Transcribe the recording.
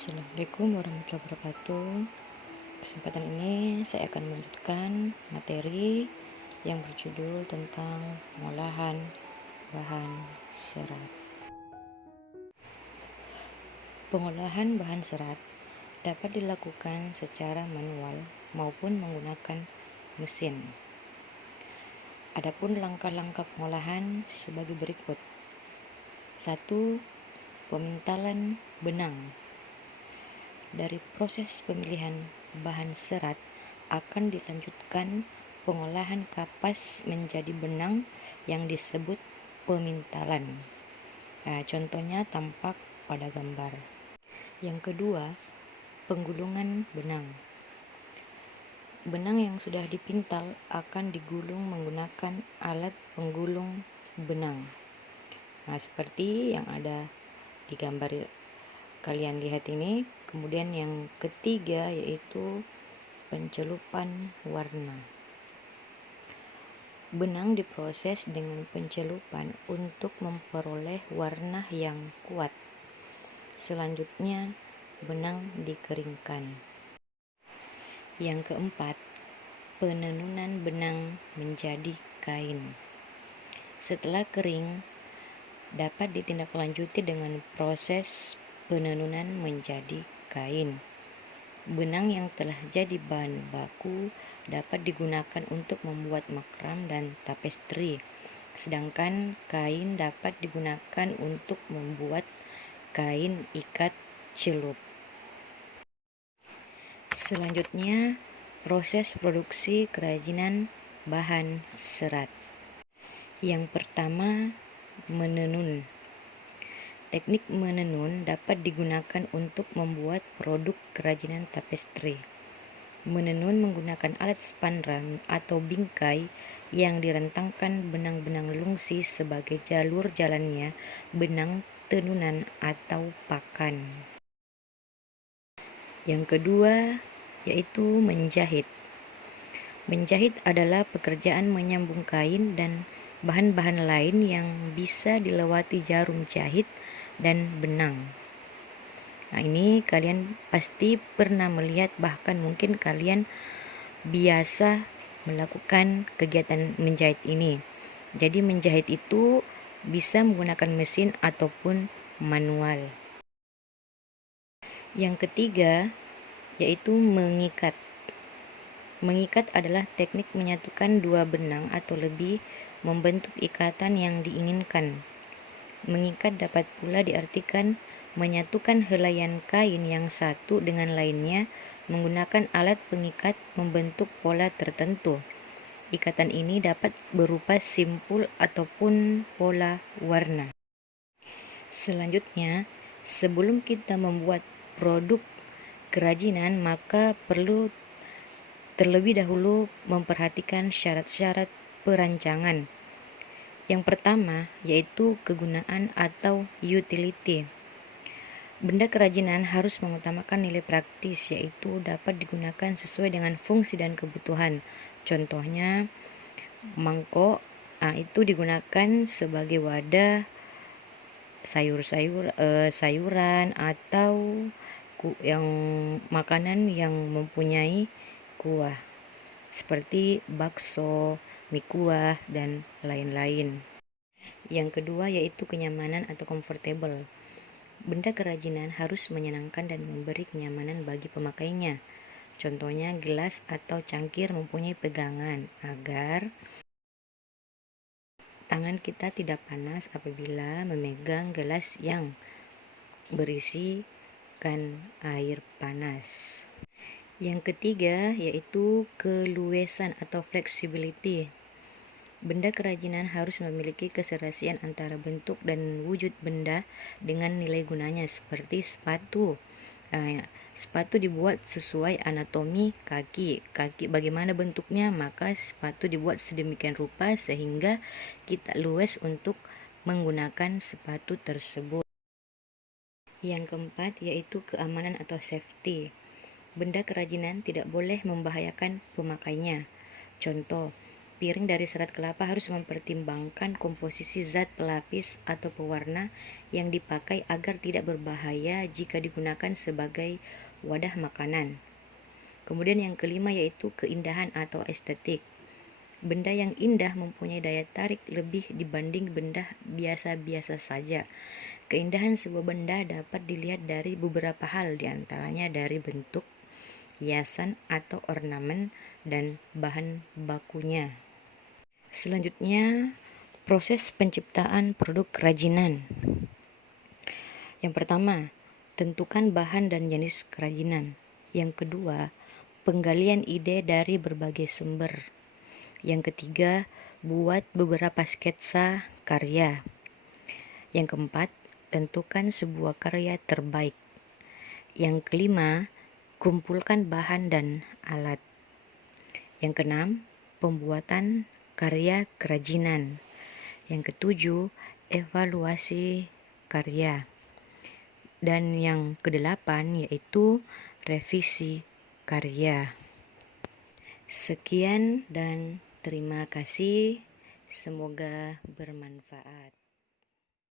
Assalamualaikum warahmatullahi wabarakatuh. Kesempatan ini saya akan melanjutkan materi yang berjudul tentang pengolahan bahan serat. Pengolahan bahan serat dapat dilakukan secara manual maupun menggunakan mesin. Adapun langkah-langkah pengolahan sebagai berikut. 1. Pemintalan benang. Dari proses pemilihan bahan serat akan dilanjutkan pengolahan kapas menjadi benang yang disebut pemintalan. Contohnya tampak pada gambar. Yang kedua, penggulungan benang. Benang yang sudah dipintal akan digulung menggunakan alat penggulung benang. Seperti yang ada di gambar kalian lihat ini. Kemudian yang ketiga yaitu pencelupan warna. Benang diproses dengan pencelupan untuk memperoleh warna yang kuat. Selanjutnya benang dikeringkan. Yang keempat, penenunan benang menjadi kain. Setelah kering, dapat ditindaklanjuti dengan proses penenunan menjadi kain. Benang yang telah jadi bahan baku dapat digunakan untuk membuat makram dan tapestri, sedangkan kain dapat digunakan untuk membuat kain ikat celup. Selanjutnya, proses produksi kerajinan bahan serat. Yang pertama, menenun. Teknik menenun dapat digunakan untuk membuat produk kerajinan tapestri. Menenun menggunakan alat spanran atau bingkai yang direntangkan benang-benang lungsi sebagai jalur jalannya benang tenunan atau pakan. Yang kedua yaitu menjahit. Menjahit adalah pekerjaan menyambung kain dan bahan-bahan lain yang bisa dilewati jarum jahit dan benang. Ini kalian pasti pernah melihat, bahkan mungkin kalian biasa melakukan kegiatan menjahit ini. Jadi menjahit itu bisa menggunakan mesin ataupun manual. Yang ketiga yaitu mengikat. Mengikat adalah teknik menyatukan dua benang atau lebih membentuk ikatan yang diinginkan. Mengikat dapat pula diartikan menyatukan helaian kain yang satu dengan lainnya menggunakan alat pengikat membentuk pola tertentu. Ikatan ini dapat berupa simpul ataupun pola warna. Selanjutnya, sebelum kita membuat produk kerajinan, maka perlu terlebih dahulu memperhatikan syarat-syarat perancangan. Yang pertama yaitu kegunaan atau utility. Benda kerajinan harus mengutamakan nilai praktis, yaitu dapat digunakan sesuai dengan fungsi dan kebutuhan. Contohnya mangkok, itu digunakan sebagai wadah sayuran atau yang makanan yang mempunyai kuah seperti bakso, mie kuah, dan lain-lain. Yang kedua yaitu kenyamanan atau comfortable. Benda kerajinan harus menyenangkan dan memberi kenyamanan bagi pemakainya. Contohnya gelas atau cangkir mempunyai pegangan agar tangan kita tidak panas apabila memegang gelas yang berisikan air panas. Yang ketiga yaitu keluasan atau flexibility. Benda kerajinan harus memiliki keserasian antara bentuk dan wujud benda dengan nilai gunanya, seperti sepatu. Sepatu dibuat sesuai anatomi kaki bagaimana bentuknya, maka sepatu dibuat sedemikian rupa sehingga kita luas untuk menggunakan sepatu tersebut. Yang keempat yaitu keamanan atau safety. Benda kerajinan tidak boleh membahayakan pemakainya. Contoh, piring dari serat kelapa harus mempertimbangkan komposisi zat pelapis atau pewarna yang dipakai agar tidak berbahaya jika digunakan sebagai wadah makanan. Kemudian yang kelima yaitu keindahan atau estetik. Benda yang indah mempunyai daya tarik lebih dibanding benda biasa-biasa saja. Keindahan sebuah benda dapat dilihat dari beberapa hal, diantaranya dari bentuk, hiasan atau ornamen, dan bahan bakunya. Selanjutnya, proses penciptaan produk kerajinan. Yang pertama, tentukan bahan dan jenis kerajinan. Yang kedua, penggalian ide dari berbagai sumber. Yang ketiga, buat beberapa sketsa karya. Yang keempat, tentukan sebuah karya terbaik. Yang kelima, kumpulkan bahan dan alat. Yang keenam, pembuatan karya kerajinan. Yang ketujuh, evaluasi karya. Dan yang kedelapan yaitu revisi karya. Sekian dan terima kasih. Semoga bermanfaat.